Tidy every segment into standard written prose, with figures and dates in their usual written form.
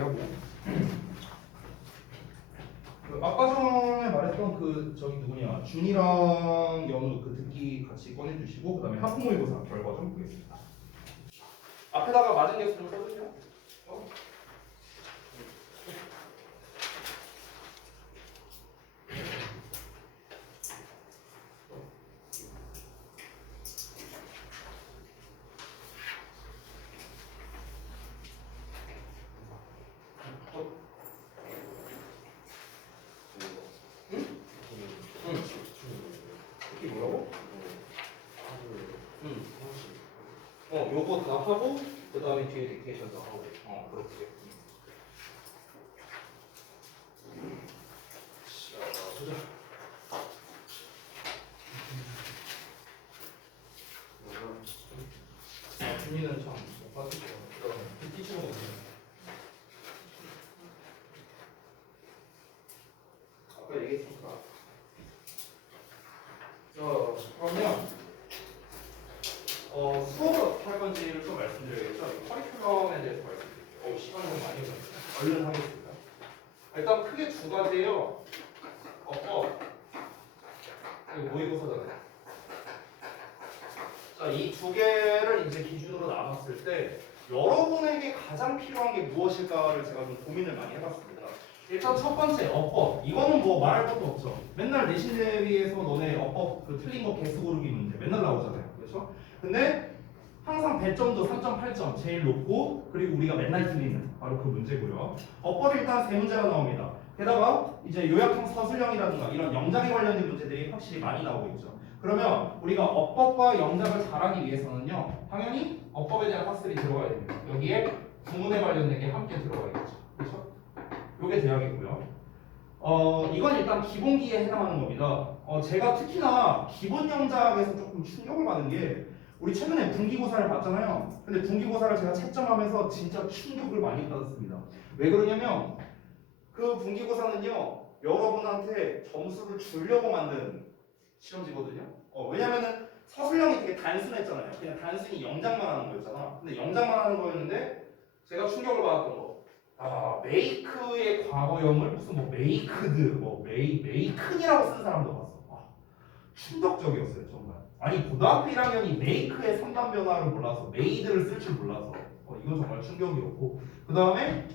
하고 아까 전에 말했던 저기 누구냐 준이랑 연우 듣기 같이 꺼내주시고 그다음에 학부모의고사 결과 좀 보겠습니다. 앞에다가 맞은 개수 좀 써주세요. 특히 뭐라고? 요거 다 하고 그다음에 뒤에 딕테이션도 하고 그렇게. 자, 보자. 준이는 참 못 받을 거 같아. 듣기 싫어. 아까 얘기했으니까. 그러면 수업을 할 건지를 좀 말씀드려야겠죠. 커리큘럼에 대해서 말씀드릴게요. 시간이 좀 많이 걸렸어요. 얼른 하겠습니다. 일단 크게 두 가지예요. 그리고 모의고사잖아요. 자, 이 두 개를 이제 기준으로 나눴을 때 여러분에게 가장 필요한 게 무엇일까를 제가 좀 고민을 많이 해봤습니다. 일단 첫 번째 어법. 이거는 뭐 말할 것도 없죠. 맨날 내신 대비에서 너네 어법 틀린 거 개수 고르기 문제 맨날 나오잖아요. 그렇죠? 근데 항상 배점도 3.8점 제일 높고 그리고 우리가 맨날 틀리는 바로 그 문제고요. 어법 일단 세 문제가 나옵니다. 게다가 이제 요약형 서술형이라든가 이런 영작에 관련된 문제들이 확실히 많이 나오고 있죠. 그러면 우리가 어법과 영작을 잘하기 위해서는요, 당연히 어법에 대한 학습이 들어가야 됩니다. 여기에 구문에 관련된 게 함께 들어가야겠죠. 그렇죠? 요게 대학이고요. 이건 일단 기본기에 해당하는 겁니다. 제가 특히나 기본 영작에서 조금 충격을 받은 게 우리 최근에 분기고사를 봤잖아요. 근데 분기고사를 제가 채점하면서 진짜 충격을 많이 받았습니다. 왜 그러냐면 그 분기고사는요, 여러분한테 점수를 주려고 만든 시험지거든요. 왜냐면은 서술형이 되게 단순했잖아요. 그냥 단순히 영작만 하는 거였잖아. 근데 영작만 하는 거였는데 제가 충격을 받았던 거. 메이크의 과거형을 무슨 뭐 메이크드, 뭐 메이큰이라고 쓴 사람도 봤어. 충격적이었어요, 정말. 아니 고등학교 1학년이 메이크의 3단 변화를 몰라서 메이드를 쓸 줄 몰라서 이건 정말 충격이었고 그 다음에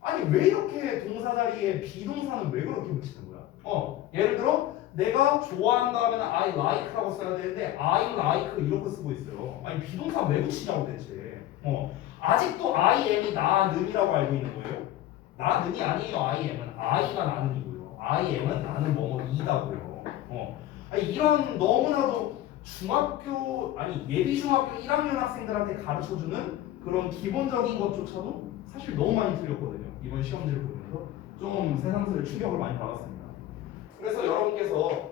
아니 왜 이렇게 동사 자리에 비동사는 왜 그렇게 붙이는 거야? 예를 들어 내가 좋아한다 하면 I like라고 써야 되는데 I like 이렇게 쓰고 있어요. 아니 비동사 왜 붙이냐고 대체. 아직도 I am이 나는이라고 알고 있는 거예요? 나는이 아니에요. I am은 I가 나는이고요. I am은 나는 뭐뭐이다고요. 아니 이런 너무나도 중학교 아니 예비 중학교 1학년 학생들한테 가르쳐주는 그런 기본적인 것조차도 사실 너무 많이 틀렸거든요. 이번 시험지를 보면서 좀 새삼스레 충격을 많이 받았습니다. 그래서 여러분께서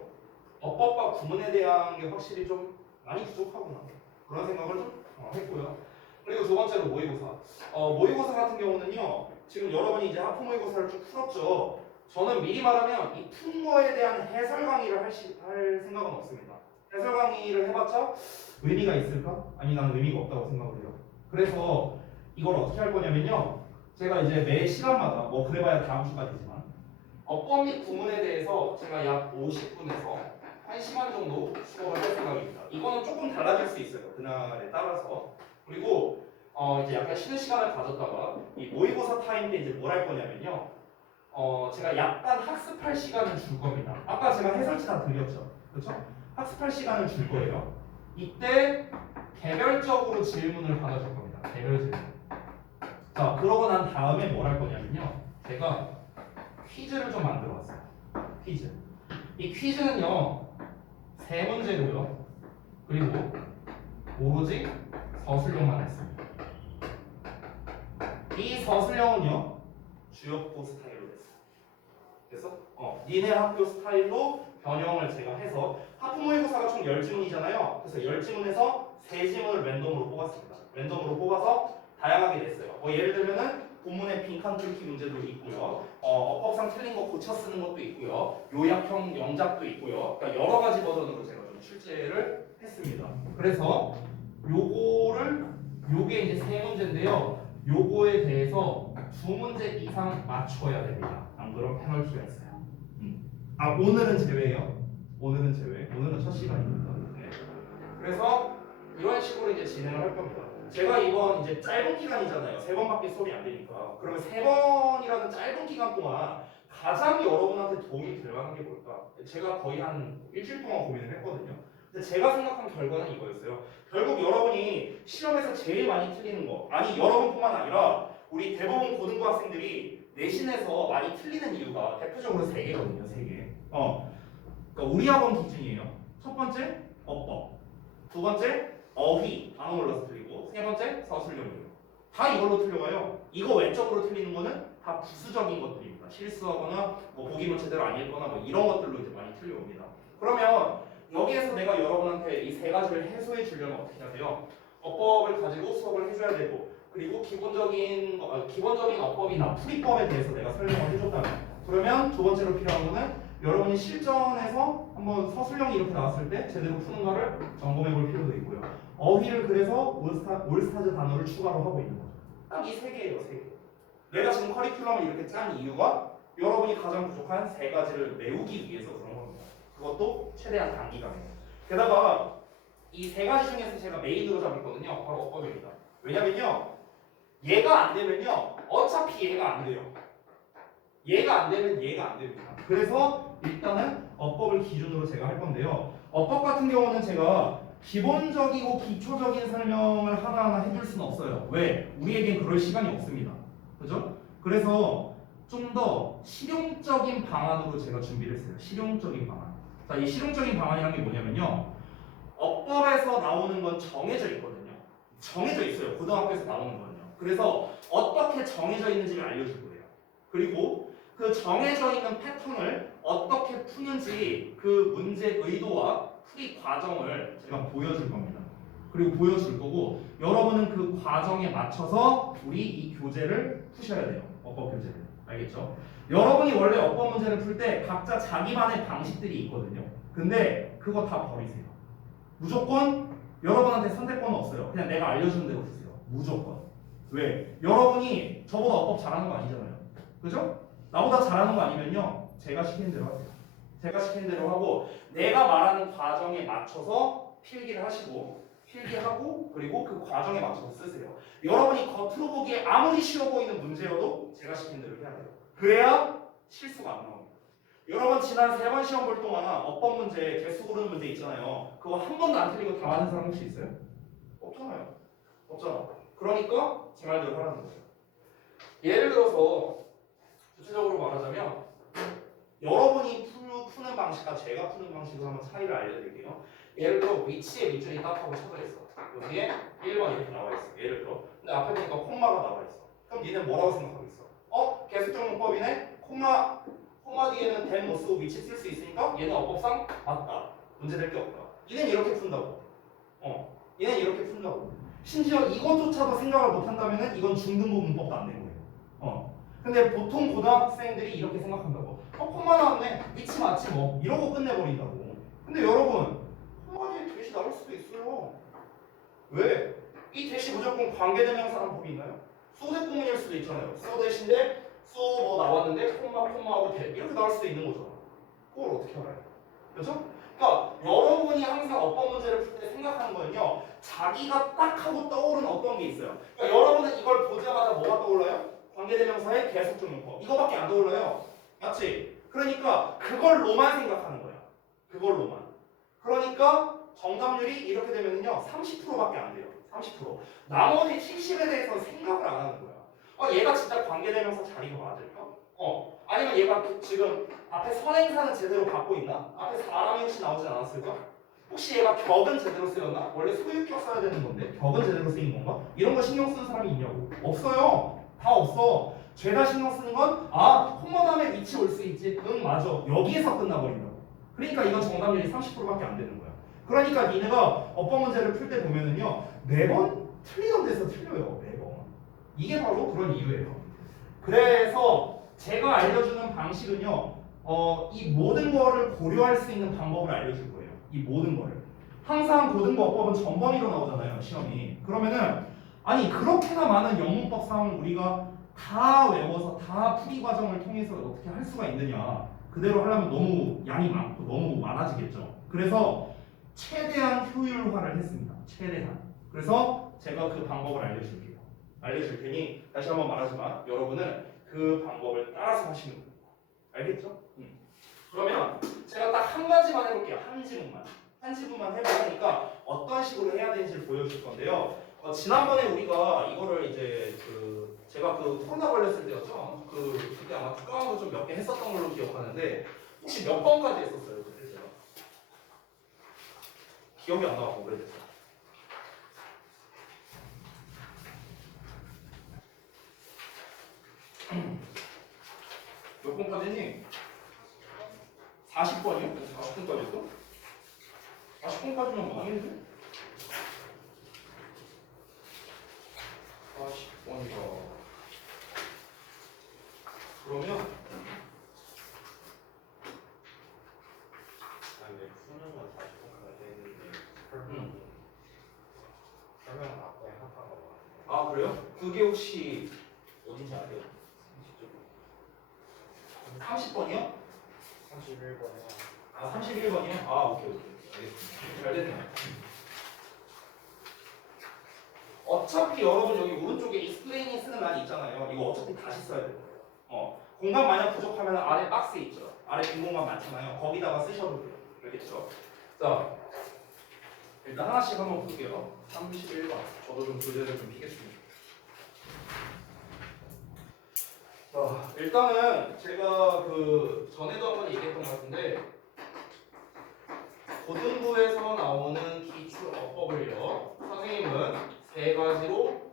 어법과 구문에 대한 게 확실히 좀 많이 부족하구나 그런 생각을 좀 했고요. 그리고 두 번째로 모의고사. 모의고사 같은 경우는요, 지금 여러분이 이제 하프 모의고사를 쭉 풀었죠. 저는 미리 말하면 이 푼 거에 대한 해설 강의를 할 생각은 없습니다. 해설 강의를 해봤자 의미가 있을까? 아니 나는 의미가 없다고 생각을 해요. 그래서 이걸 어떻게 할 거냐면요, 제가 이제 매 시간마다 뭐 그래봐야 다음 주까지지만 어법 및 구문에 대해서 제가 약 50분에서 1시간 정도 수업을 할 생각입니다. 이거는 조금 달라질 수 있어요. 그날에 따라서. 그리고 이제 약간 쉬는 시간을 가졌다가 이 모의고사 타임 때 이제 뭘 할 거냐면요. 제가 약간 학습할 시간을 줄 겁니다. 아까 제가 해설지 다 드렸죠. 그렇죠? 학습할 시간을 줄 거예요. 이때 개별적으로 질문을 받아줄 겁니다. 개별 질문. 자, 그러고 난 다음에 뭘 할 거냐면요. 제가 퀴즈를 좀 만들어 왔어요. 퀴즈. 이 퀴즈는요. 3문제고요. 그리고 오로지 서술형만 했습니다. 이 서술형은요. 주역보 스타일로 됐어요. 그래서 니네 학교 스타일로 변형을 제가 해서 하프 모의고사가 총 10지문이잖아요. 그래서 10지문에서 3지문을 랜덤으로 뽑았습니다. 랜덤으로 뽑아서 다양하게 냈어요. 예를 들면은 본문의 빈칸 뚫기 문제도 있고요. 어법상 틀린 거 고쳐 쓰는 것도 있고요. 요약형 영작도 있고요. 그러니까 여러 가지 버전으로 제가 좀 출제를 했습니다. 그래서 요게 이제 3문제인데요. 요거에 대해서 두 문제 이상 맞춰야 됩니다. 안 그럼 페널티가 있어요. 아 오늘은 제외예요. 오늘은 제외. 오늘은 첫 시간입니다. 네. 그래서 이런 식으로 이제 진행을 할 겁니다. 제가 이번 이제 짧은 기간이잖아요. 3번밖에 수업이 안 되니까. 그러면 3번이라는 짧은 기간 동안 가장 여러분한테 도움이 될 만한 게 뭘까? 제가 거의 한 일주일 동안 고민을 했거든요. 근데 제가 생각한 결과는 이거였어요. 결국 여러분이 시험에서 제일 많이 틀리는 거, 아니 여러분뿐만 아니라 우리 대부분 고등부 학생들이 내신에서 많이 틀리는 이유가 대표적으로 3개거든요. 3개. 그러니까 우리 학원 기준이에요. 첫 번째 어법, 두 번째 어휘, 단어 몰라서 틀리고, 세 번째 서술형이에요. 다 이걸로 틀려가요. 이거 외적으로 틀리는 거는 다 부수적인 것들입니다. 실수하거나 뭐 보기문 제대로 안 읽거나 뭐 이런 것들로 이제 많이 틀려옵니다. 그러면 여기에서 내가 여러분한테 이 3가지를 해소해 주려면 어떻게 해야 돼요? 어법을 가지고 수업을 해줘야 되고, 그리고 기본적인 어법이나 풀이법에 대해서 내가 설명을 해줬다면, 그러면 두 번째로 필요한 거는 여러분이 실전에서 한번 서술형이 이렇게 나왔을 때 제대로 푸는가를 점검해 볼 필요도 있고요. 어휘를 그래서 올스타즈 단어를 추가로 하고 있는 거죠. 딱 이 3개예요, 3개. 내가 지금 커리큘럼을 이렇게 짠 이유가 여러분이 가장 부족한 3가지를 메우기 위해서 그런 겁니다. 그것도 최대한 단기간에. 게다가 이 3가지 중에서 제가 메인으로 잡을 거는요, 바로 어법입니다. 왜냐면요, 얘가 안 되면요, 어차피 얘가 안 돼요. 얘가 안 되면 얘가 안 됩니다. 그래서 일단은 어법을 기준으로 제가 할 건데요. 어법 같은 경우는 제가 기본적이고 기초적인 설명을 하나하나 해줄 수는 없어요. 왜? 우리에겐 그럴 시간이 없습니다. 그죠? 그래서 좀 더 실용적인 방안으로 제가 준비를 했어요. 실용적인 방안. 자, 이 실용적인 방안이란 게 뭐냐면요. 어법에서 나오는 건 정해져 있거든요. 정해져 있어요. 고등학교에서 나오는 거는요. 그래서 어떻게 정해져 있는지를 알려줄 거예요. 그리고 그 정해져 있는 패턴을 어떻게 푸는지 그 문제 의도와 풀이 과정을 제가 보여줄 겁니다. 그리고 보여줄 거고, 여러분은 그 과정에 맞춰서 우리 이 교재를 푸셔야 돼요. 어법 교재를. 알겠죠? 여러분이 원래 어법 문제를 풀 때 각자 자기만의 방식들이 있거든요. 근데 그거 다 버리세요. 무조건 여러분한테 선택권은 없어요. 그냥 내가 알려주는 대로 푸세요. 무조건. 왜? 여러분이 저보다 어법 잘하는 거 아니잖아요. 그죠? 나보다 잘하는 거 아니면요, 제가 시키는 대로 하세요. 제가 시키는 대로 하고, 내가 말하는 과정에 맞춰서 필기를 하시고, 필기하고, 그리고 그 과정에 맞춰서 쓰세요. 여러분이 겉으로 보기에 아무리 쉬워 보이는 문제여도 제가 시키는 대로 해야 돼요. 그래야 실수가 안 나옵니다. 여러분 지난 3번 시험 볼 동안 어법 문제, 개수 고르는 문제 있잖아요. 그거 한 번도 안 틀리고 다 맞은 사람 혹시 있어요? 없잖아요. 없잖아. 그러니까 제 말대로 하라는 거예요. 예를 들어서 구체적으로 말하자면, 여러분이 푸는 방식과 제가 푸는 방식으로 한번 차이를 알려드릴게요. 예를 들어 위치에 밑줄이 딱 하고 쳐져 있어. 여기에 1번 이렇게 나와 있어. 예를 들어. 근데 앞에 보니까 콤마가 나와 있어. 그럼 니는 뭐라고 생각하고 있어? 계수적 문법이네? 콤마 뒤에는 된 못 쓰고 위치 쓸 수 있으니까 얘는 어법상 맞다. 문제될 게 없다. 얘는 이렇게 푼다고. 얘는 이렇게 푼다고. 심지어 이것조차도 생각을 못 한다면은 이건 중등부 문법도 안 되는 거예요. 근데 보통 고등학생들이 이렇게 생각한다고. 콤마 나왔네. 위치 맞지 뭐. 이러고 끝내버린다고. 근데 여러분, 콤마 뒤에 대시 나올 수도 있어요. 왜? 이 대시 무조건 관계대명사란 법이 있나요? 소대꾸문일 수도 있잖아요. 소 대신데 소 뭐 나왔는데 콤마하고 대 이렇게 나올 수도 있는 거죠. 그걸 어떻게 알아요? 그렇죠? 그러니까 여러분이 항상 어법 문제를 풀 때 생각하는 거는요, 자기가 딱 하고 떠오르는 어떤 게 있어요. 그러니까 여러분은 이걸 보자마자 뭐가 떠올라요? 관계대명사의 계속적 문법. 이거밖에 안 떠올라요. 맞지? 그러니까 그걸로만 생각하는 거야. 그걸로만. 그러니까 정답률이 이렇게 되면요 30%밖에 안 돼요. 30%. 나머지 70에 대해서 생각을 안 하는 거야. 얘가 진짜 관계대명사 자리가 맞을까? 아니면 얘가 지금 앞에 선행사는 제대로 갖고 있나? 앞에 사람이 혹시 나오지 않았을까? 혹시 얘가 격은 제대로 쓰였나? 원래 소유격 써야 되는 건데 격은 제대로 쓰인 건가? 이런 거 신경 쓰는 사람이 있냐고? 없어요. 다 없어. 죄다 신경 쓰는 건 콤마 다음에 위치 올 수 있지. 응 맞아. 여기에서 끝나버린다고. 그러니까 이건 정답률이 30%밖에 안 되는 거야. 그러니까 니네가 어법 문제를 풀 때 보면은요 매번 틀리던 데서 틀려요. 매번. 이게 바로 그런 이유예요. 그래서 제가 알려주는 방식은요 이 모든 거를 고려할 수 있는 방법을 알려줄 거예요. 이 모든 거를. 항상 고등부 어법은 전범위로 나오잖아요. 시험이. 그러면은 아니 그렇게나 많은 영문법상 우리가 다 외워서 다 풀이 과정을 통해서 어떻게 할 수가 있느냐. 그대로 하려면 너무 양이 많고 너무 많아지겠죠. 그래서 최대한 효율화를 했습니다. 최대한. 그래서 제가 그 방법을 알려줄게요. 알려줄 테니 다시 한번 말하지만 여러분은 그 방법을 따라서 하시는 거예요. 알겠죠? 그러면 제가 딱 한 가지만 해볼게요. 한 지문만. 한 지문만 해보니까 어떤 식으로 해야 되는지를 보여줄 건데요. 지난번에 우리가 이거를 이제 제가 코로나 걸렸을 때였죠. 그때 아마 특강도 좀 몇 개 했었던 걸로 기억하는데 혹시 몇 번까지 했었어요? 그때 제가 기억이 안 나고 오래됐어요. 몇 번까지 했니? 40번이요? 40분까지 했어? 40번까지면 망했는데? 40번이다. 그러면 근데 수능은 40분까지 했는데 설명은 앞에 하다가 아 그래요? 그게 혹시 어딘지 아세요? 30번이요? 31번에 아 31번이요? 아 오케이 알겠습니다. 잘 됐네요. 어차피 여러분 여기 오른쪽에 익스플레이닝 쓰는 란이 있잖아요. 이거 어차피 다시 써야 돼요. 공간 만약 부족하면 아래 박스에 있죠. 아래 빈 공간 많잖아요. 거기다가 쓰셔도 돼요. 알겠죠? 자 일단 하나씩 한번 볼게요. 31번 저도 좀 교재를 좀 피겠습니다. 자 일단은 제가 전에도 한번 얘기했던 것 같은데 고등부에서 나오는 기출 어법을요 선생님은 세 가지로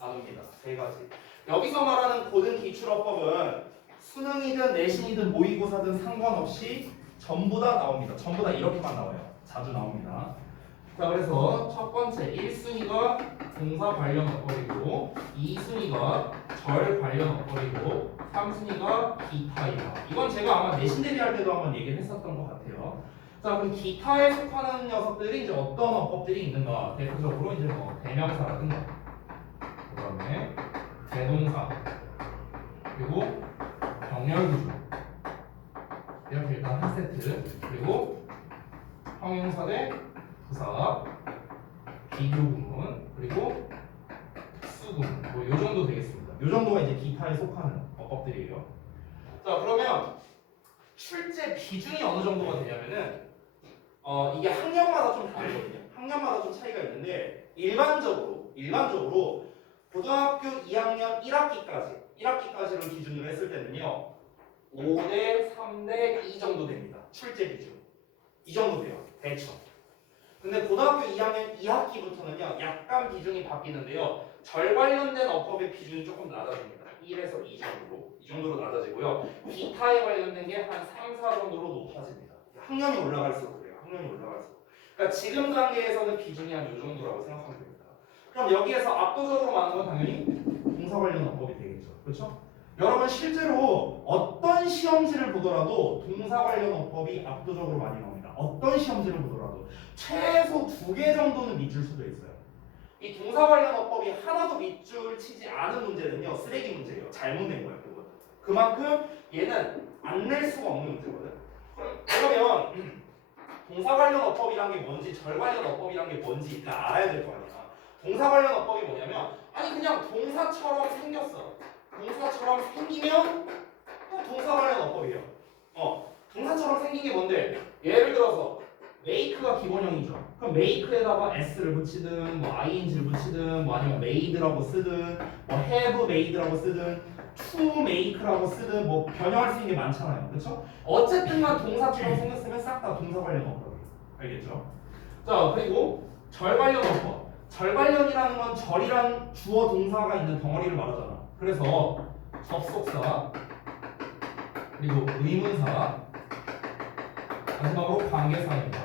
나눕니다. 세 가지. 여기서 말하는 고등 기출어법은 수능이든 내신이든 모의고사든 상관없이 전부 다 나옵니다. 전부 다 이렇게만 나와요. 자주 나옵니다. 자 그래서 첫 번째 1순위가 동사 관련 어법이고 2순위가 절 관련 어법이고 3순위가 기타이다. 이건 제가 아마 내신 대비할 때도 한번 얘기를 했었던 것 같아요. 자 그럼 기타에 속하는 녀석들이 이제 어떤 어법들이 있는가? 대표적으로 이제 대명사라든가 그다음에 대동사 그리고 병렬구조 이렇게 일단 한 세트 그리고 형용사 대 부사 비교구문 그리고 특수구문 요 정도 되겠습니다. 요 정도가 이제 기타에 속하는 어법들이에요. 자 그러면 출제 비중이 어느 정도가 되냐면은 이게 학년마다 좀 다르거든요. 학년마다 좀 차이가 있는데 일반적으로 고등학교 2학년 1학기까지를 기준으로 했을 때는요 5대 3대 2 정도 됩니다. 출제 비중 이 정도 돼요. 대충. 근데 고등학교 2학년 2학기부터는요 약간 비중이 바뀌는데요 절 관련된 어법의 비중이 조금 낮아집니다. 1에서 2 정도로 이 정도로 낮아지고요 기타에 관련된 게 한 3, 4 정도로 높아집니다. 학년이 올라갈수록 그래요. 학년이 올라갈수록. 그러니까 지금 단계에서는 비중이 한 이 정도라고 생각하면 됩니다. 그럼 여기에서 압도적으로 많은 건 당연히 동사 관련 어법이 되겠죠. 그렇죠? 여러분 실제로 어떤 시험지를 보더라도 동사 관련 어법이 압도적으로 많이 나옵니다. 어떤 시험지를 보더라도 최소 2개 정도는 밑줄 수도 있어요. 이 동사 관련 어법이 하나도 밑줄 치지 않은 문제는요 쓰레기 문제예요. 잘못된 거예요. 그건. 그만큼 얘는 안 낼 수가 없는 문제거든. 그러면 동사 관련 어법이란 게 뭔지 절 관련 어법이란 게 뭔지 일단 알아야 될 거 아니야. 동사 관련 어법이 뭐냐면 아니 그냥 동사처럼 생겼어. 동사처럼 생기면 동사 관련 어법이에요. 동사처럼 생긴 게 뭔데? 예를 들어서 make가 기본형이죠. 그럼 make에다가 s를 붙이든 뭐 ing를 붙이든 뭐 아니면 made라고 쓰든 뭐 have made라고 쓰든 to make라고 쓰든 뭐 변형할 수 있는 게 많잖아요. 그렇죠? 어쨌든간 동사처럼 생겼으면 싹 다 동사 관련 어법이에요. 알겠죠? 자 그리고 절 관련 어법. 절 관련이라는 건 절이란 주어 동사가 있는 덩어리를 말하잖아. 그래서 접속사 그리고 의문사 마지막으로 관계사입니다.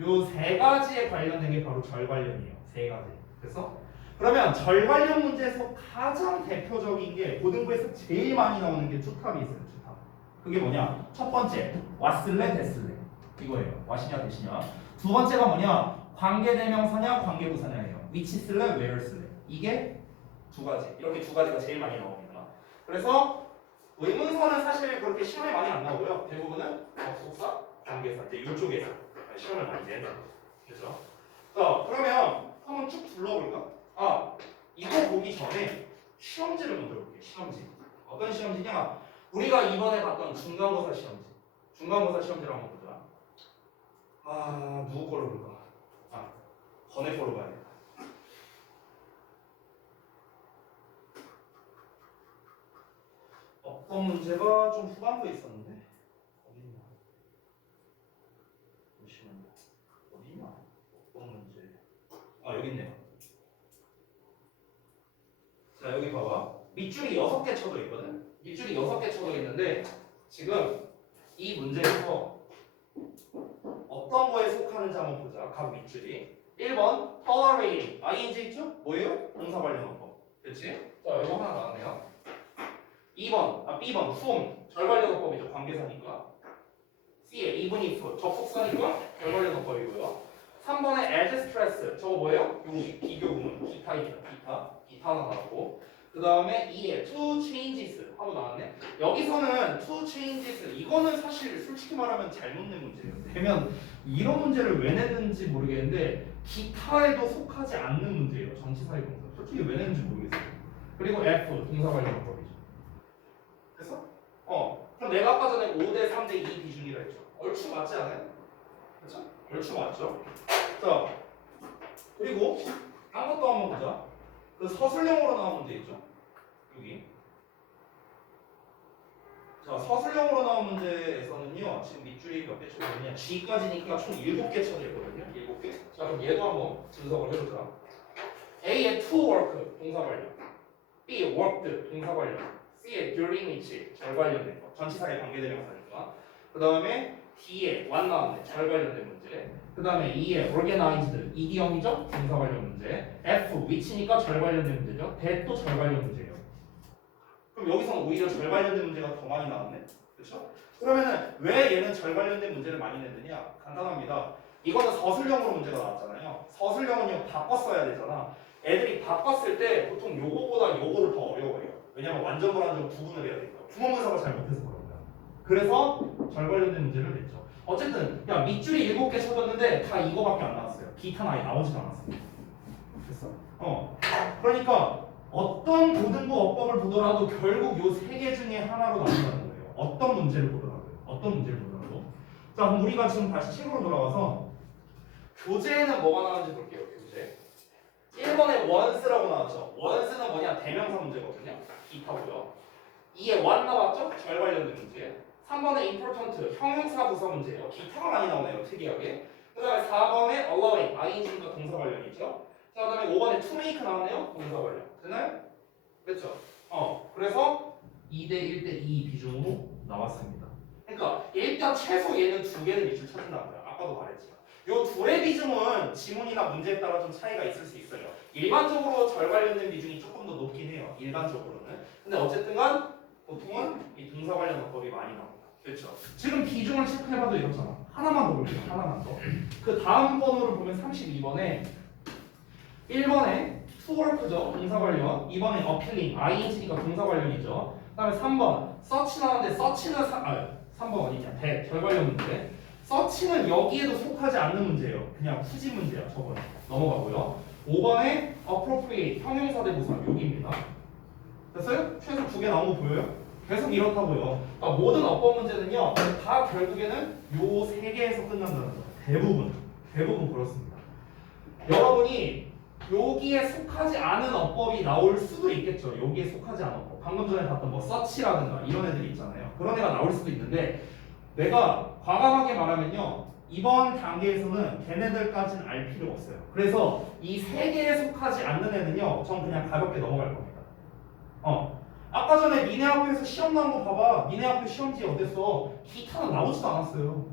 요 세 가지에 관련된 게 바로 절 관련이에요. 세 가지. 그래서 그러면 절 관련 문제에서 가장 대표적인 게 고등부에서 제일 많이 나오는 게 투탑이 있어요. 투탑. 그게 뭐냐? 첫 번째 왔을래 됐을래 이거예요. 와시냐 되시냐. 두 번째가 뭐냐? 관계대명사냐 관계부사냐예요. which 쓸래 where 쓸래. 이게 두 가지. 이렇게 두 가지가 제일 많이 나옵니다. 그래서 의문사는 사실 그렇게 시험에 많이 안 나오고요. 대부분은 접속사, 관계사 이제 이쪽에서 시험을 많이 내는. 그렇죠? 자, 그러면 한번 쭉 둘러볼까? 아, 이거 보기 전에 시험지를 먼저 볼게요. 시험지. 어떤 시험지냐? 우리가 이번에 봤던 중간고사 시험지. 중간고사 시험지를 한번 보자. 아, 누구 걸로 볼까? 아, 건의 걸로 봐야겠다. 어떤 문제가 좀 후반부에 있었는데 어디 있나? 잠시만요. 어디 있나? 어떤 문제? 아, 여기 있네요. 자, 여기 봐봐. 밑줄이 6개 쳐져 있거든. 밑줄이 6개 쳐져 있는데 지금 이 문제에서 어떤 거에 속하는지 한번 보자. 각 밑줄이. 1번 tolerating ing 있죠? 뭐예요? 동사 관련 어법. 그렇지? 자, 이거 하나 나왔네요. 2번, B번 whom 절관련 어법이죠. 관계사니까. C에 even if 접속사니까 절관련 어법이고요. 3번에 add stress 저거 뭐예요? 여기 비교구문 기타입니다. 기타 하나 나왔고. 그 다음에 2에 to changes 하고 나왔네. 여기서는 to changes 이거는 사실 솔직히 말하면 잘못 낸 문제예요. 되면 이런 문제를 왜 내는지 모르겠는데 기타에도 속하지 않는 문제예요. 전치사의 동사. 솔직히 왜 내는지 모르겠어요. 그리고 F 동사 관련 어법이죠. 그래서 그럼 내가 아까 전에 5대 3대 2 비중이라 했죠. 얼추 맞지 않아요? 그렇죠? 얼추 맞죠? 자, 그리고 딴 것도 한번 보자. 그 서술형으로 나온 문제 있죠? 여기. 자, 서술형으로 나온 문제에서는요. 지금 밑줄이 몇 개 쳐져 있냐? G까지니까 총 7개 쳐져 있거든요. 7개. 자, 그럼 얘도 한번 분석을 해보자. A의 to work 동사 관련, B의 worked 동사 관련, C의 during which 절 관련된 거. 전치사의 관계대명사니까. 그 다음에 D의 what 나왔네. 절 관련된 문제. 그 다음에 E의 organized 이디엄이죠? 동사 관련 문제. F which니까 절 관련된 문제죠. that도 절 관련 문제예요. 그럼 여기서는 오히려 절 관련된 문제가 더 많이 나왔네. 그렇죠? 그러면은 왜 얘는 절 관련된 문제를 많이 냈느냐? 간단합니다. 이거는 서술형으로 문제가 나왔잖아요. 서술형은요 바꿨어야 되잖아. 애들이 바꿨을 때 보통 요거보다 요거를 더 어려워해요. 왜냐면 완전 불완전 구분을 해야 되니까. 구문분석을 잘 못해서 그런 거야. 그래서 절 관련된 문제를 냈죠. 어쨌든 야 밑줄이 7개 쳐졌는데 다 이거밖에 안 나왔어요. 기타는 아예 나오지도 않았어요. 됐어? 그러니까 어떤 고등부 어법을 보더라도 결국 요 3개 중에 하나로 나온다는 거예요. 어떤 문제를 보더라도요. 어떤 문제를 보더라도. 자, 그럼 우리가 지금 다시 책으로 돌아와서 교재에는 뭐가 나왔는지 볼게요. 교재. 1번에 once라고 나왔죠. once는 뭐냐? 대명사 문제거든요. 기타고요. 2에 what 나왔죠? 절 관련된 문제. 3번에 important 형용사 부사 문제예요. 기타가 많이 나오네요. 특이하게. 그 다음에 4번에 allowing ing가 동사 관련이죠. 자, 그 다음에 5번에 to make 나오네요. 동사 관련. 되나요? 그렇죠? 그래서 2대 1대 2 비중으로 나왔습니다. 그러니까 일단 최소 얘는 2개는 밑줄 찾는다고요. 아까도 말했지만. 요 둘의 비중은 지문이나 문제에 따라 좀 차이가 있을 수 있어요. 일반적으로 절 관련된 비중이 조금 더 높긴 해요. 일반적으로는. 근데 어쨌든간 보통은 이 동사 관련 어법이 많이 나옵니다. 그렇죠? 지금 비중을 체크해봐도 이렇잖아. 하나만 더 볼게요. 하나만 더. 그 다음 번호를 보면 32번에 1번에 to work죠. 동사 관련. 2번에 appealing ing니까 동사 관련이죠. 그 다음에 3번 search 나왔는데 search는 3번 어디냐? 절 관련 문제. 서치는 여기에도 속하지 않는 문제예요. 그냥 후지 문제야. 저번에 넘어가고요. 5번에 appropriate 형용사 대부사 여기입니다. 됐어요? 최소 2개 나온 거 보여요? 계속 이렇다고요. 그러니까 모든 어법 문제는요 다 결국에는 요 3개에서 끝난다는 거예요. 대부분 그렇습니다. 여러분이 여기에 속하지 않은 어법이 나올 수도 있겠죠. 여기에 속하지 않은 어법. 방금 전에 봤던 뭐 서치라든가 이런 애들이 있잖아요. 그런 애가 나올 수도 있는데 내가 과감하게 말하면요 이번 단계에서는 걔네들까지는 알 필요 없어요. 그래서 이 3개에 속하지 않는 애는요 전 그냥 가볍게 넘어갈 겁니다. 아까 전에 니네 학교에서 시험 나온 거 봐봐. 니네 학교 시험지 어땠어? 기타는 나오지도 않았어요.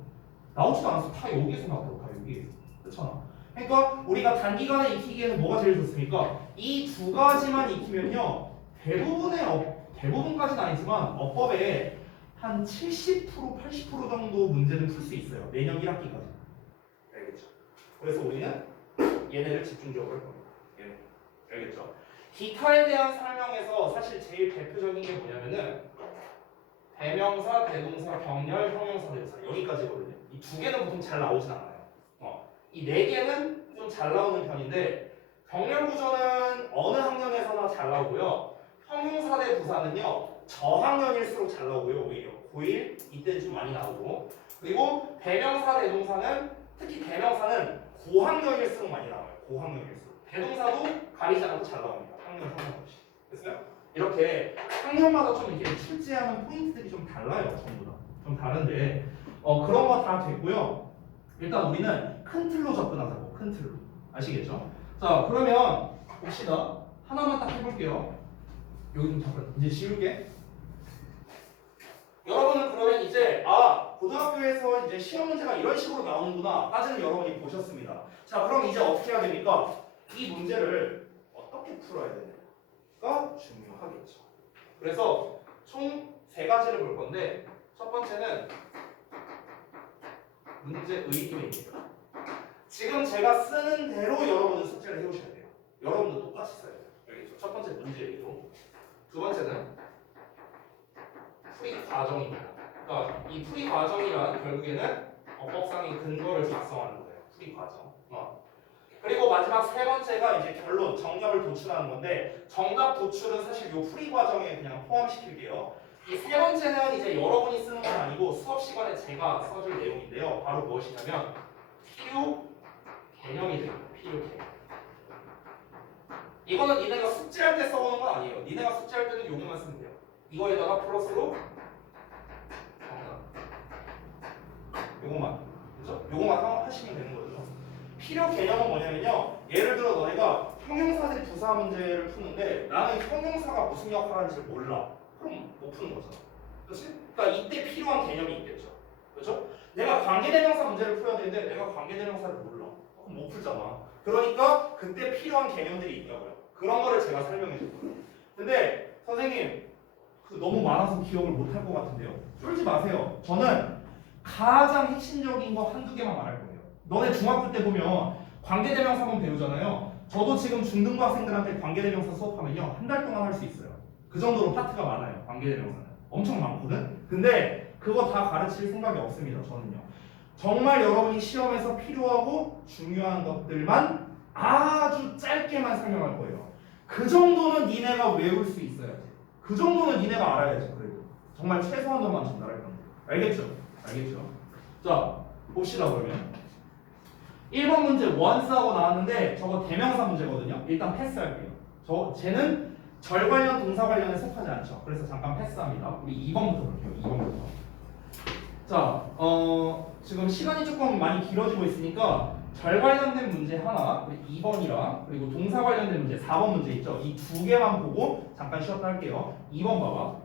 나오지도 않았어. 다 여기에서 나왔다고. 다 여기에서. 그렇잖아. 그러니까 우리가 단기간에 익히기에는 뭐가 제일 좋습니까? 이 2가지만 익히면요 대부분까지는 아니지만 어법에 한 70% 80% 정도 문제는 풀 수 있어요. 내년 1학기까지. 알겠죠? 그래서 우리는 얘네를 집중적으로 할 겁니다. 얘네. 알겠죠? 기타에 대한 설명에서 사실 제일 대표적인 게 뭐냐면은 대명사, 대동사, 병렬, 형용사, 대명사 여기까지거든요. 이 두 개는 보통 잘 나오진 않아요. 이 네 개는 좀 잘 나오는 편인데 병렬 구조는 어느 학년에서나 잘 나오고요. 형용사 대 부사는요 저학년일수록 잘 나오고요. 오히려 고1 이때는 좀 많이 나오고 그리고 대명사, 대동사는 특히 대명사는 고학년일수록 많이 나와요. 고학년일수록 대동사도 가리지 않고 잘 나옵니다. 학년 상관없이. 됐어요? 이렇게 학년마다 좀 이렇게 출제하는 포인트들이 좀 달라요. 전부 다. 좀 다른데 그런 거 다 됐고요. 일단 우리는 큰 틀로 접근하자고. 큰 틀로. 아시겠죠? 자 그러면 봅시다. 하나만 딱 해볼게요. 여기 좀 잠깐 이제 지울게. 여러분은 그러면 이제 고등학교에서 이제 시험 문제가 이런 식으로 나오는구나 까지는 여러분이 보셨습니다. 자 그럼 이제 어떻게 해야 됩니까? 이 문제를 어떻게 풀어야 되는가 중요하겠죠. 그래서 총 세 가지를 볼 건데 첫 번째는 문제 의도입니다. 지금 제가 쓰는 대로 여러분은 숙제를 해오셔야 돼요. 여러분도 똑같이 써야 돼요. 알겠죠? 첫 번째 문제 의도. 두 번째는 풀이 과정입니다. 그러니까 이 풀이 과정이란 결국에는 어법상의 근거를 작성하는 거예요. 풀이 과정. 그리고 마지막 세 번째가 이제 결론, 정답을 도출하는 건데 정답 도출은 사실 이 풀이 과정에 그냥 포함시킬게요. 이 세 번째는 이제 여러분이 쓰는 건 아니고 수업 시간에 제가 써줄 내용인데요. 바로 무엇이냐면 필요 개념이 됩니다. 필요 개념. 이거는 니네가 숙제할 때 써오는 건 아니에요. 니네가 숙제할 때는 여기만 쓰면 돼요. 이거에다가 플러스로 요거만, 그죠? 요거만 하시면 되는 거죠. 필요 개념은 뭐냐면요. 예를 들어 너네가 형용사 대 부사 문제를 푸는데 나는 형용사가 무슨 역할을 하는지 몰라. 그럼 못 푸는 거잖아. 그렇지? 그러니까 이때 필요한 개념이 있겠죠. 그렇죠? 내가 관계대명사 문제를 풀어야 되는데 내가 관계대명사를 몰라. 그럼 못 풀잖아. 그러니까 그때 필요한 개념들이 있다고요. 그런 거를 제가 설명해 줄 거예요. 근데 선생님 너무 많아서 기억을 못 할 것 같은데요. 쫄지 마세요. 저는 가장 핵심적인 거 한두 개만 말할 거예요. 너네 중학교 때 보면 관계대명사만 배우잖아요. 저도 지금 중등부 학생들한테 관계대명사 수업하면요. 한 달 동안 할 수 있어요. 그 정도로 파트가 많아요. 관계대명사는. 엄청 많거든? 근데 그거 다 가르칠 생각이 없습니다. 저는요. 정말 여러분이 시험에서 필요하고 중요한 것들만 아주 짧게만 설명할 거예요. 그 정도는 니네가 외울 수 있어야지. 그 정도는 니네가 알아야지. 그래도 정말 최소한도만 전달할 건데. 알겠죠? 알겠죠? 자, 봅시다 그러면. 1번 문제 once하고 나왔는데 저거 대명사 문제거든요. 일단 패스할게요. 쟤는 절 관련 동사 관련에 속하지 않죠. 그래서 잠깐 패스합니다. 우리 2번부터 볼게요. 2번부터. 자, 지금 시간이 조금 많이 길어지고 있으니까 절 관련된 문제 하나, 우리 2번이랑 그리고 동사 관련된 문제 4번 문제 있죠. 이 두 개만 보고 잠깐 쉬었다 할게요. 2번 봐봐.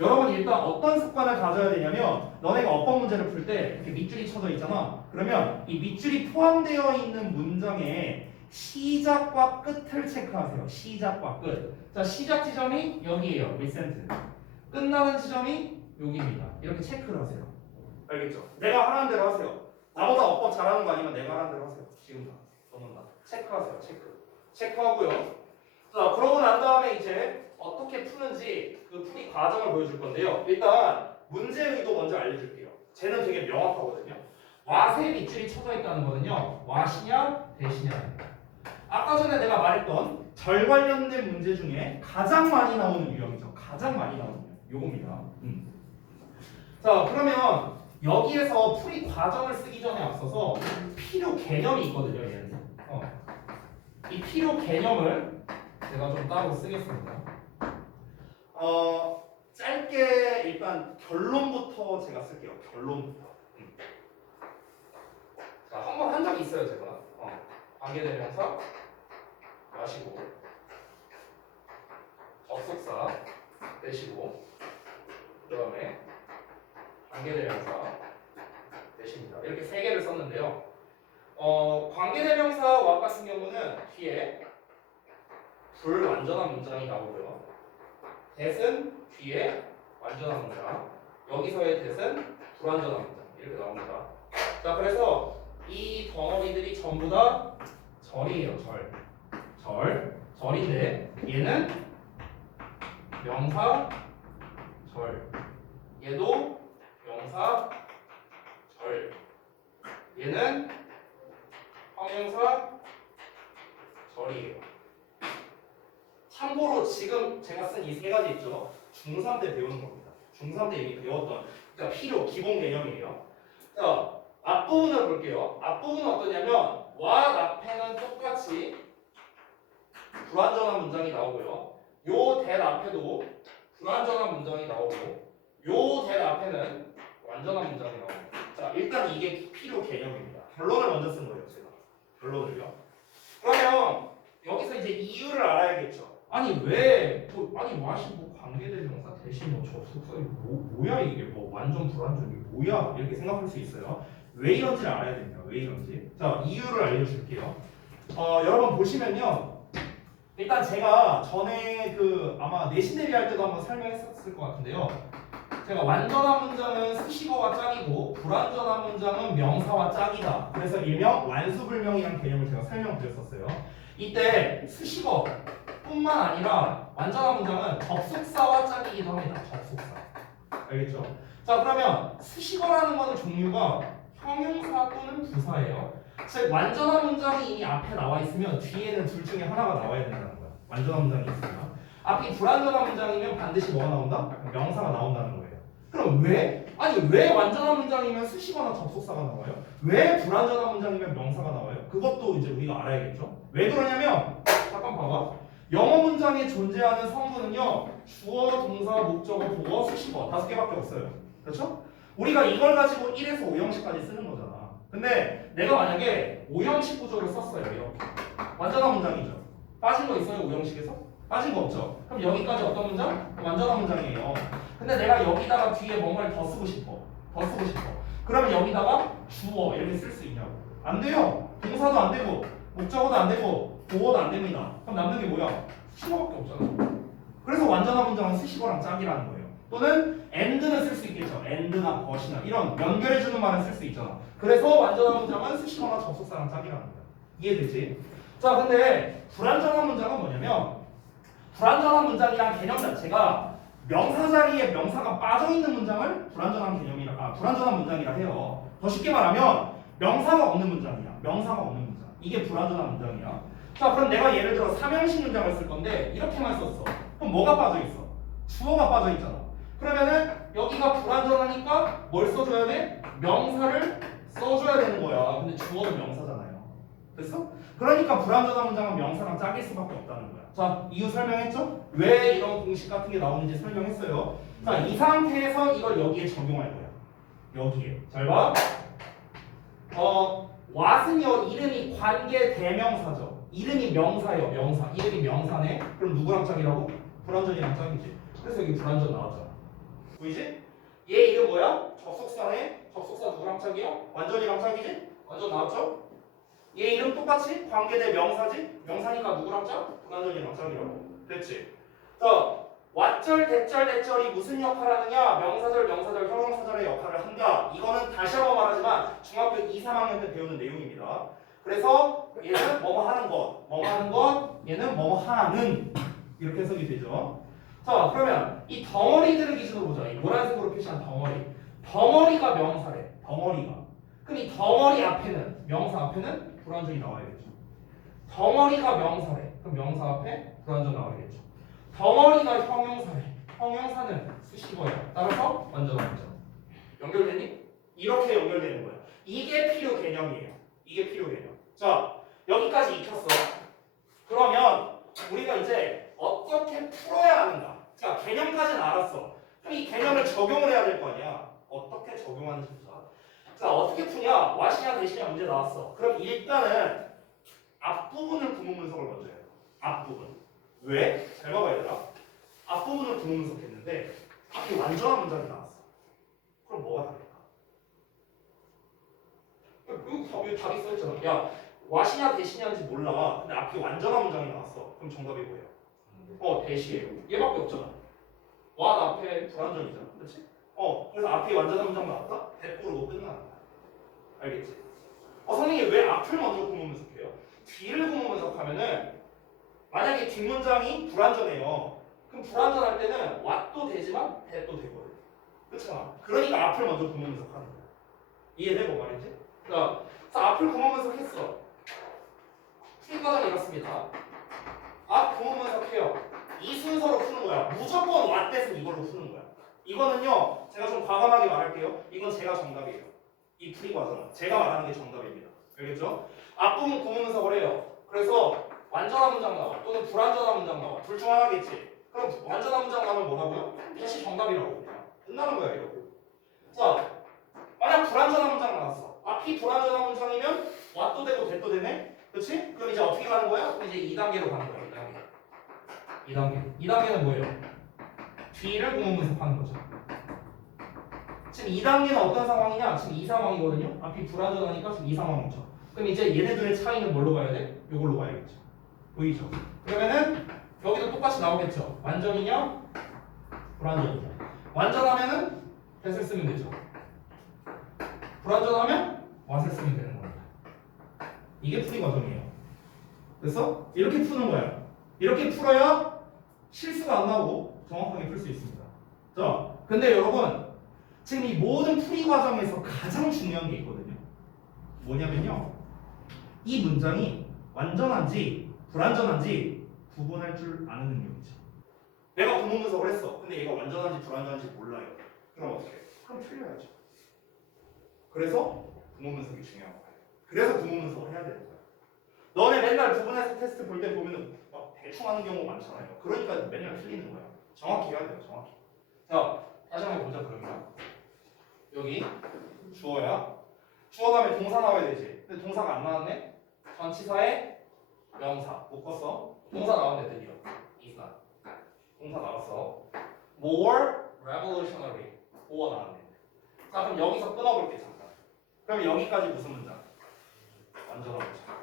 여러분 일단 어떤 습관을 가져야 되냐면 너네가 어법 문제를 풀 때 이렇게 밑줄이 쳐져 있잖아. 그러면 이 밑줄이 포함되어 있는 문장의 시작과 끝을 체크하세요. 시작과 끝. 자, 시작 지점이 여기에요. 리센트. 끝나는 지점이 여기입니다. 이렇게 체크를 하세요. 알겠죠? 내가 하라는 대로 하세요. 나보다 어법 잘하는 거 아니면 내가 하라는 대로 하세요. 지금 다. 저는 다. 체크하세요. 체크하고요. 자, 그러고 난 다음에 이제 어떻게 푸는지 그 풀이 과정을 보여줄 건데요. 일단 문제 의도 먼저 알려줄게요. 쟤는 되게 명확하거든요. 왓에 밑줄이 쳐져 있다는 거는요. 왓이냐 대시냐. 아까 전에 내가 말했던 절 관련된 문제 중에 가장 많이 나오는 유형이죠. 가장 많이 나오는 유형. 요겁니다. 자, 그러면 여기에서 풀이 과정을 쓰기 전에 앞서서 필요 개념이 있거든요. 얘는. 이 필요 개념을 제가 좀 따로 쓰겠습니다. 짧게 일단 결론부터 제가 쓸게요. 결론부터. 자, 한 번 한 적이 있어요, 제가. 관계대명사 마시고 접속사 대시고 그다음에 관계대명사 대시입니다. 이렇게 세 개를 썼는데요. 관계대명사와 같은 경우는 뒤에 불완전한 문장이 나오고요. 대은 뒤에 완전한 문장, 여기서의 대은 불완전한 문장 이렇게 나옵니다. 자, 그래서 이 덩어리들이 전부 다 절이에요. 절인데 얘는 명사 절. 얘도 명사 절. 얘는 형용사 절이에요. 참고로 지금 제가 쓴 이 세 가지 있죠. 중3 때 배우는 겁니다. 중3 때 이미 배웠던 그러니까 필요 기본 개념이에요. 자, 앞부분을 볼게요. 앞부분은 어떠냐면 what 앞에는 똑같이 불완전한 문장이 나오고요. 요 that 앞에도 불완전한 문장이 나오고 요 that 앞에는 완전한 문장이 나오고. 자, 일단 이게 필요 개념입니다. 결론을 먼저 쓴 거예요, 제가. 결론을요. 그러면 여기서 이제 이유를 알아야겠죠. 아니 왜 아니 what이 뭐 관계대명사 대신 뭐 접속사 뭐야 이게 뭐 완전 불완전 이게 뭐야 이렇게 생각할 수 있어요. 왜 이런지를 알아야 됩니다. 왜 이런지. 자, 이유를 알려줄게요. 여러분 보시면요. 일단 제가 전에 아마 내신 대비할 때도 한번 설명했었을 것 같은데요. 제가 완전한 문장은 수식어와 짝이고 불완전한 문장은 명사와 짝이다. 그래서 일명 완수불명이라는 개념을 제가 설명드렸었어요. 이때 수식어뿐만 아니라 완전한 문장은 접속사와 짝이기도 합니다. 접속사. 알겠죠? 자, 그러면 수식어라는 거는 종류가 형용사 또는 부사예요. 즉 완전한 문장이 이미 앞에 나와 있으면 뒤에는 둘 중에 하나가 나와야 된다는 거야. 완전한 문장이 있으면 앞이 불완전한 문장이면 반드시 뭐가 나온다? 명사가 나온다는 거예요. 그럼 왜? 아니 왜 완전한 문장이면 수식어나 접속사가 나와요? 왜 불완전한 문장이면 명사가 나와요? 그것도 이제 우리가 알아야겠죠. 왜 그러냐면 잠깐 봐봐. 영어 문장에 존재하는 성분은요 주어, 동사, 목적어, 보어, 수식어 5개밖에 없어요. 그렇죠? 우리가 이걸 가지고 1에서 5형식까지 쓰는 거잖아. 근데 내가 만약에 5형식 구조를 썼어요. 이렇게 완전한 문장이죠. 빠진 거 있어요? 5형식에서? 빠진 거 없죠. 그럼 여기까지 어떤 문장? 완전한 문장이에요. 근데 내가 여기다가 뒤에 뭔가를 더 쓰고 싶어. 그러면 여기다가 주어 이렇게 쓸 수 있냐고. 안 돼요. 동사도 안 되고 목적어도 안 되고 보어도 안 됩니다. 그럼 남는 게 뭐야? 수식어밖에 없잖아. 그래서 완전한 문장은 수식어랑 짝이라는 거예요. 또는 and는 쓸 수 있겠죠. and나 but이나 이런 연결해주는 말은 쓸 수 있잖아. 그래서 완전한 문장은 수식어나 접속사랑 짝이라는 거야. 이해되지? 자, 근데 불완전한 문장은 뭐냐면 불완전한 문장이란 개념 자체가 명사 자리에 명사가 빠져있는 문장을 불완전한 문장이라 해요. 더 쉽게 말하면 명사가 없는 문장이야. 명사가 없는 문장. 이게 불완전한 문장이야. 자, 그럼 내가 예를 들어 삼형식 문장을 쓸 건데 이렇게만 썼어. 그럼 뭐가 빠져있어? 주어가 빠져있잖아. 그러면은 여기가 불완전하니까 뭘 써줘야 돼? 명사를 써줘야 되는 거야. 근데 주어는 명사잖아요. 됐어? 그러니까 불완전한 문장은 명사랑 짝일 수밖에 없다는 거야. 자, 이유 설명했죠? 왜 이런 공식 같은 게 나오는지 설명했어요. 자, 이 상태에서 이걸 여기에 적용할 거야. 여기에. 잘 봐. what은요 이름이 관계 대명사죠. 이름이 명사예요. 명사. 이름이 명사네. 그럼 누구랑 짝이라고? 불완전이랑 짝이지. 그래서 여기 불완전 나왔잖아. 보이지? 얘 이름 뭐야? 접속사네. 접속사 누구랑 짝이야? 완전이랑 짝이지? 완전 나왔죠? 얘 이름 똑같이 관계대 명사지? 명사니까 누구랑 짝? 불완전이랑 짝이라고. 됐지? 자, 왓절, 대절, 대절이 무슨 역할을 하느냐? 명사절, 형용사절의 역할을 한다. 이거는 다시 한번 말하지만 중학교 2, 3학년 때 배우는 내용입니다. 그래서 얘는 뭐뭐 하는 것, 얘는 뭐뭐 하는 이렇게 해석이 되죠. 자, 그러면 이 덩어리들을 기준으로 보자. 이 노란색으로 표시한 덩어리가 명사래. 덩어리가. 그럼 이 덩어리 앞에는 명사 앞에는 불완전이 나와야겠죠. 덩어리가 명사래. 그럼 명사 앞에 불완전 나와야겠죠. 덩어리가 형용사래. 형용사는 수식어야. 따라서 완전한 문장. 연결되니? 이렇게 연결되는 거야. 이게 필요 개념이에요. 이게 필요 개념. 자, 여기까지 익혔어. 그러면 우리가 이제 어떻게 풀어야 하는가? 자, 개념까지는 알았어. 그럼 이 개념을 적용을 해야 될 거 아니야. 어떻게 적용하는지 보자. 자, 어떻게 푸냐? what이냐 대신이냐 문제 나왔어. 그럼 일단은 앞부분을 구문 분석을 먼저 해요. 앞부분. 왜? 잘 봐봐 얘들아. 앞부분을 구문 분석했는데 앞이 완전한 문장이 나왔어. 그럼 뭐가 다를까? 여기 답이 써있잖아. 야, what이냐 대신이냐인지 몰라. 근데 앞이 완전한 문장이 나왔어. 그럼 정답이 뭐예요? 대시예요. 얘밖에 없잖아. what 앞에 불완전이잖아. 그렇지? 그래서 앞이 완전한 문장 나왔다? 대꾸로 끝나는 거야. 알겠지? 선생님 왜 앞을 먼저 구문 분석해요? 뒤를 구문 분석하면은 만약에 뒷문장이 불완전해요. 그럼 불완전할 때는 what도 되지만 that도 되거든. 그렇잖아. 그러니까 앞을 먼저 구문분석 하는 거야. 이해돼? 뭐 말인지? 자, 그래서 앞을 구문분석 했어. 풀이 과정이 이렇습니다. 앞 구문분석해요. 이 순서로 푸는 거야. 무조건 what that은 이걸로 푸는 거야. 이거는요, 제가 좀 과감하게 말할게요. 이건 제가 정답이에요. 이 풀이 과정은 제가 말하는 게 정답입니다. 알겠죠? 앞부분 구문분석을 해요. 그래서 완전한 문장 나와 또는 불완전한 문장 나와 둘 중 하나겠지. 그럼 완전한 문장 나오면 뭐라고요? 다시 정답이라고 그냥 끝나는 거야 이러고. 자, 만약 불완전한 문장 나왔어. 앞이 불완전한 문장이면 what도 되고 that도 되네. 그렇지? 그럼 이제 어떻게 가는 거야? 그럼 이제 2단계로 가는 거야. 2단계. 2단계는 뭐예요? 뒤를 구문분석하는 거죠. 지금 2단계는 어떤 상황이냐? 지금 이 상황이거든요. 앞이 불완전하니까 지금 이 상황이죠. 그럼 이제 얘네들의 차이는 뭘로 봐야 돼? 요걸로 봐야겠죠. 보이죠? 그러면은 여기도 똑같이 나오겠죠. 완전이냐? 불완전이냐? 완전하면은 that을 쓰면 되죠. 불완전하면 what을 쓰면 되는 겁니다. 이게 풀이 과정이에요. 그래서 이렇게 푸는 거야. 이렇게 풀어야 실수가 안 나오고 정확하게 풀 수 있습니다. 자, 근데 여러분 지금 이 모든 풀이 과정에서 가장 중요한 게 있거든요. 뭐냐면요. 이 문장이 완전한지 불완전한지 구분할 줄 아는 능력이죠. 내가 구문 분석을 했어. 근데 얘가 완전한지 불완전한지 몰라요. 그럼 어떻게 해? 그럼 틀려야죠. 그래서 구문 분석이 중요한 거예요. 그래서 구문 분석을 해야 되는 거예요. 너네 맨날 구분해서 테스트 볼 때 보면은 막 대충 하는 경우 많잖아요. 그러니까 맨날 틀리는 거야. 정확히 해야 돼요. 정확히. 자, 다시 한번 보자 그러면. 여기 주어야. 주어 다음에 동사 나와야 되지. 근데 동사가 안 나왔네. 전치사에 명사 묶었어. 동사 나왔네 드디어. is not. 동사 나왔어. more revolutionary. more 나왔네. 자 그럼 여기서 끊어볼게 잠깐. 그럼 여기까지 무슨 문장? 완전한 문장.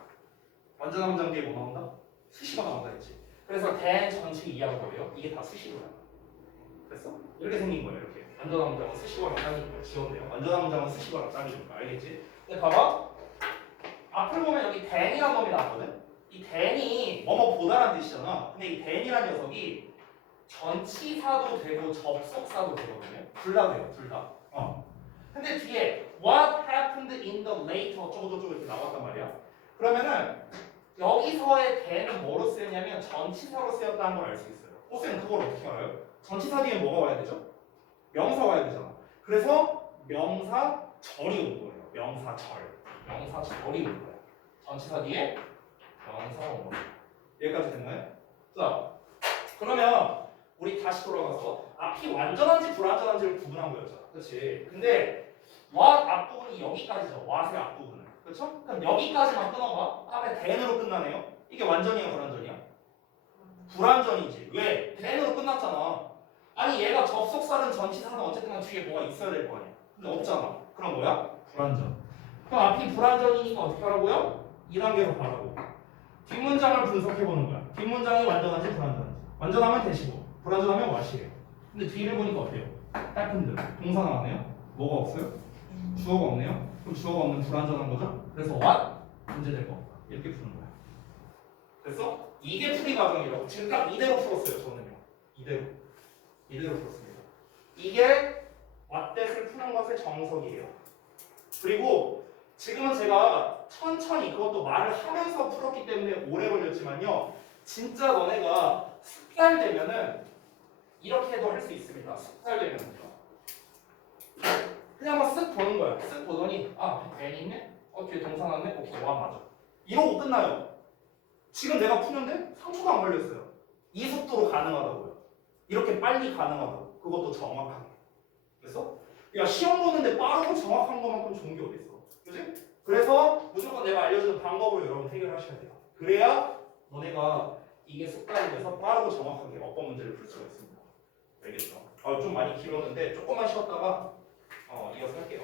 완전한 문장 뒤에 뭐 나온다? 수식어 나온다 했지. 그래서 된 전체 이해한 거예요. 이게 다 수식어야. 됐어? 이렇게 생긴 거예요. 이렇게. 완전한 문장은 수식어랑 짝이니까 지웠네요. 완전한 문장은 수식어랑 짝이니까 알겠지? 근데 봐봐. 앞을 보면 여기 than이라는 놈이 나왔거든? 이 than이 뭐뭐 보다라는 뜻이잖아. 근데 이 than이라는 녀석이 전치사도 되고 접속사도 되거든요. 둘 다 돼요. 둘 다. 근데 뒤에 what happened in the later 어쩌고저쩌고 이렇게 나왔단 말이야. 그러면은 여기서의 than은 뭐로 쓰였냐면 전치사로 쓰였다는 걸 알 수 있어요. 쌤 그걸 어떻게 알아요? 전치사 뒤에 뭐가 와야 되죠? 명사 와야 되잖아. 그래서 명사절이 온 거예요. 명사절이 온 거야. 전치사 뒤에 명사가 온 거야. 여기까지 됐나요? 자, 그러면 우리 다시 돌아가서 앞이 완전한지 불완전한지를 구분한 거였잖아. 그렇지? 근데 what 앞부분이 여기까지죠. what의 앞부분은. 그렇죠? 그럼 여기까지만 끊어봐. 앞에 then으로 끝나네요. 이게 완전이야 불완전이야? 불완전이지. 왜? then으로 끝났잖아. 아니 얘가 접속사는 전치사는 어쨌든 뒤에 뭐가 있어야 될 거 아니야. 근데 없잖아. 그럼 뭐야? 불완전. 그럼 앞이 불완전이니까 어떻게 하라고요? 2단계로 가라고. 뒷문장을 분석해보는 거야. 뒷문장이 완전한지 불완전한지. 완전하면 대시고 불완전하면 what이에요. 근데 뒤를 보니까 어때요? happened. 동사 나왔네요. 뭐가 없어요? 주어가 없네요. 그럼 주어가 없는 불완전한 거죠? 그래서 what? 문제될 거 없다. 이렇게 푸는 거야. 됐어? 이게 풀이 과정이라고. 지금 딱 이대로 풀었어요. 저는요. 이대로 풀었습니다. 이게 what that을 푸는 것의 정석이에요. 그리고 지금은 제가 천천히 그것도 말을 하면서 풀었기 때문에 오래 걸렸지만요. 진짜 너네가 숙달되면은 이렇게도 할 수 있습니다. 숙달되면은요. 그냥 막 쓱 보는 거야. 쓱 보더니 괜히 있네? 뒤에 동사 났네? 오케이, 와 맞아. 이러고 끝나요. 지금 내가 푸는데 3초도 안 걸렸어요. 이 속도로 가능하다고요. 이렇게 빨리 가능하다고. 그것도 정확하게. 그래서 야 시험 보는데 빠르고 정확한 것만큼 좋은 게 어딨어. 그지? 그래서 무조건 내가 알려주는 방법으로 여러분 해결하셔야 돼요. 그래야 너네가 이게 습관이 돼서 빠르고 정확하게 어법 문제를 풀 수가 있습니다. 알겠죠? 좀 많이 길었는데 조금만 쉬었다가 이어서 할게요.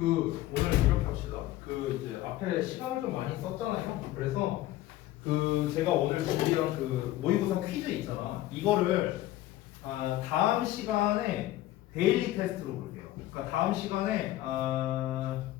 그 오늘 이렇게 합시다. 그 이제 앞에 시간을 좀 많이 썼잖아요. 그래서 그 제가 오늘 준비한 그 모의고사 퀴즈 있잖아. 이거를 다음 시간에 데일리 테스트로 볼게요. 그러니까 다음 시간에